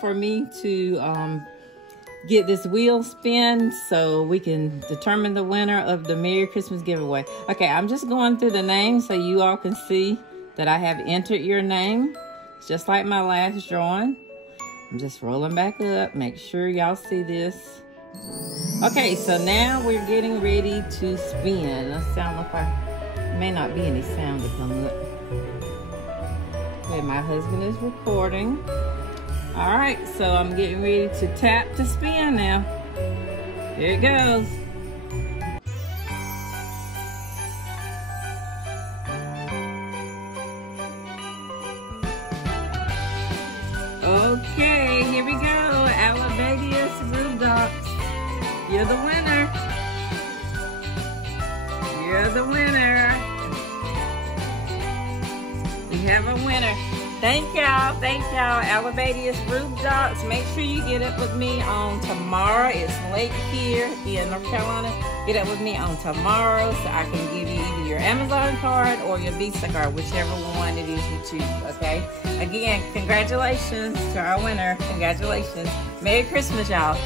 For me to get this wheel spin so we can determine the winner of the Merry Christmas giveaway. Okay, I'm just going through the names so you all can see that I have entered your name. It's just like my last drawing. I'm just rolling back up. Make sure y'all see this. Okay, so now we're getting ready to spin. Let's sound like may not be any sound to come up. Okay, my husband is recording. All right, so I'm getting ready to tap to spin now. Here it goes. Okay, here we go. Alabadius Rudolphs. You're the winner. You're the winner. We have a winner. Thank y'all, Alabadius Rudolphs. Make sure you get up with me on tomorrow. It's late here in North Carolina. Get up with me on tomorrow so I can give you either your Amazon card or your Visa card, whichever one it is you choose, okay? Again, congratulations to our winner. Congratulations. Merry Christmas, y'all.